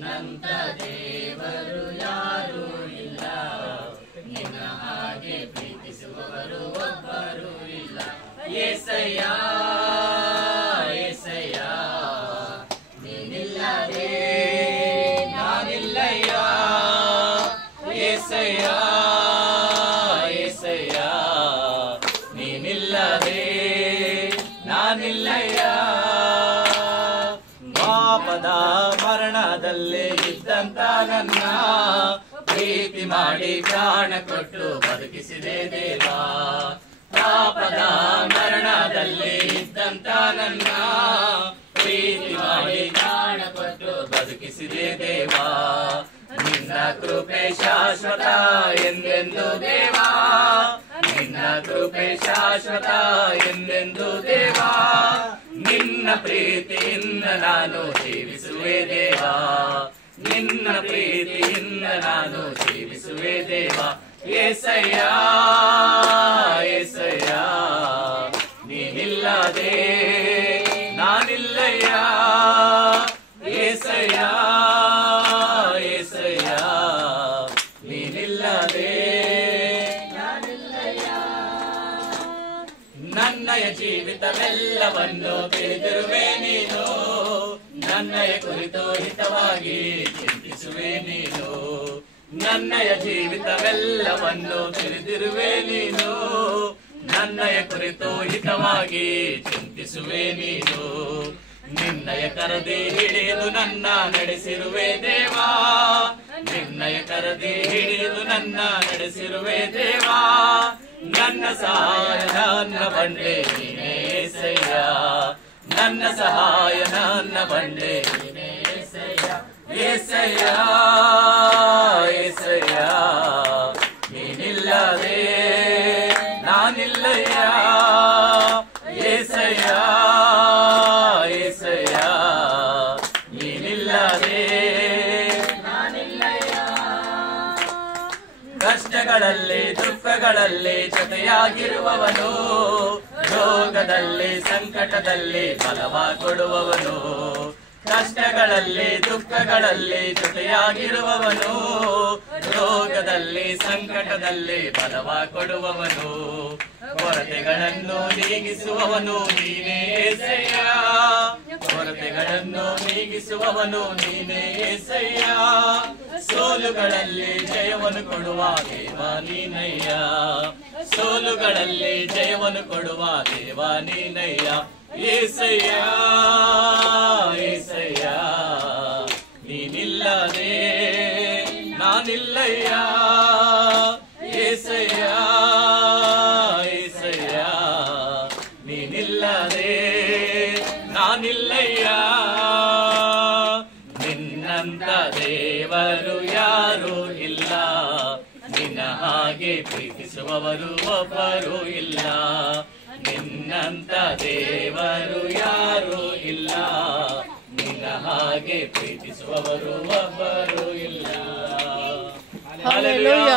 ನಿನ್ನಂತ ದೇವರು ಯಾರೂ ಇಲ್ಲ, ನಿನ್ನ ಹಾಗೆ ಪ್ರೀತಿಸುವವರು ಒಬ್ಬರು ಇಲ್ಲ. యేసయ్య యేసయ్య ನೀನಿಲ್ಲದೆ ನಾನಿಲ್ಲಯ್ಯ. యేసయ్య యేసయ్య ನೀನಿಲ್ಲದೆ ನಾನಿಲ್ಲಯ್ಯ. ಪಾಪದ ಮರಣದಲ್ಲೇ ಇದ್ದಂತ ನನ್ನ ಪ್ರೀತಿ ಮಾಡಿ ಪ್ರಾಣ ಕೊಟ್ಟು ಬದುಕಿಸಿದೆ ದೇವಾ. ಪಾಪದ ಮರಣದಲ್ಲಿ ಇದ್ದಂತ ನನ್ನ ಪ್ರೀತಿ ಮಾಡಿ ಪ್ರಾಣ ಕೊಟ್ಟು ಬದುಕಿಸಿದೆ ದೇವಾ. ನಿನ್ನ ಕೃಪೆ ಶಾಶ್ವತ ಎಂದೆಂದು ದೇವಾ, ನಿನ್ನ ಕೃಪೆ ಶಾಶ್ವತ ಎಂದೆಂದು ದೇವಾ. ನಿನ್ನ ಪ್ರೀತಿಯಿಂದ ನಾನು ಜೀವಿಸುವೆ ದೇವಾ, ನಿನ್ನ ಪ್ರೀತಿಯಿಂದ ನಾನು ಜೀವಿಸುವೆ ದೇವಾ. యేసయ్య యేసయ్య ನೀನಿಲ್ಲದೆ ನಾನಿಲ್ಲಯ್ಯ. యేసయ్య యేసయ్య ನೀನಿಲ್ಲದೆ ನಾನಿಲ್ಲಯ್ಯ. ನನ್ನಯ ಜೀವಿತವೆಲ್ಲವನ್ನು ತಿಳಿದಿರುವೆ ನೀನು, ನನ್ನಯ ಕುರಿತು ಹಿತವಾಗಿ ಚಿಂತಿಸುವೆ ನೀನು. ನನ್ನಯ ಜೀವಿತವೆಲ್ಲವನ್ನು ತಿಳಿದಿರುವೆ ನೀನು, ನನ್ನಯ ಕುರಿತು ಹಿತವಾಗಿ ಚಿಂತಿಸುವೆ ನೀನು. ನಿನ್ನಯ ಕರದಿ ಹಿಡಿದು ನನ್ನ ನಡೆಸಿರುವೆ ದೇವಾ, ನಿನ್ನಯ ಕರದಿ ಹಿಡಿದು ನನ್ನ ನಡೆಸಿರುವೆ ದೇವಾ. ನನ್ನ ಸಹಾಯ ನನ್ನ ಬಂಡೆ ನೀನೇ యేసయ్య, ನನ್ನ ಸಹಾಯ ನನ್ನ ಬಂಡೆ ನೀನೇ యేసయ్య. యేసయ్య యేసయ్య ನೀನಿಲ್ಲದೆ ನಾನಿಲ್ಲಯ್ಯ. యేసయ్య యేసయ్య ನೀನಿಲ್ಲದೆ ನಾನಿಲ್ಲಯ್ಯ. ಕಷ್ಟಗಳಲ್ಲಿ ದುಃಖಗಳಲ್ಲಿ ಜೊತೆಯಾಗಿರುವವನು, ರೋಗದಲ್ಲಿ ಸಂಕಟದಲ್ಲಿ ಬಲವ ಕೊಡುವವನು. ಕಷ್ಟಗಳಲ್ಲಿ ದುಃಖಗಳಲ್ಲಿ ಜೊತೆಯಾಗಿರುವವನು, ರೋಗದಲ್ಲಿ ಸಂಕಟದಲ್ಲಿ ಬಲವ ಕೊಡುವವನು. ಕೊರತೆಗಳನ್ನು ನೀಗಿಸುವವನು ನೀನೇ యేసయ్య, ಕೊರತೆಗಳನ್ನು ನೀಗಿಸುವವನು ನೀನೇ యేసయ్య. ಸೋಲುಗಳಲ್ಲಿ ಜಯವನ್ನು ಕೊಡುವ ದೇವ ನೀನಯ್ಯ, ಸೋಲುಗಳಲ್ಲಿ ಜಯವನ್ನು ಕೊಡುವ ದೇವ ನೀನಯ್ಯ. యేసయ్య యేసయ్య ನೀನಿಲ್ಲದೆ ನಾನಿಲ್ಲಯ್ಯ. యేసయ్య యేసయ్య ನೀನಿಲ್ಲದೆ ನಾನಿಲ್ಲಯ್ಯ. ನಿನ್ನಂತ ದೇವರು ಯಾರೂ ಇಲ್ಲ, ನಿನ್ನ ಹಾಗೆ ಪ್ರೀತಿಸುವವರು ಒಬ್ಬರು ಇಲ್ಲ. ನಿನ್ನಂತ ದೇವರು ಯಾರೂ ಇಲ್ಲ, ನಿನ್ನ ಹಾಗೆ ಪ್ರೀತಿಸುವವರು ಒಬ್ಬರು ಇಲ್ಲ.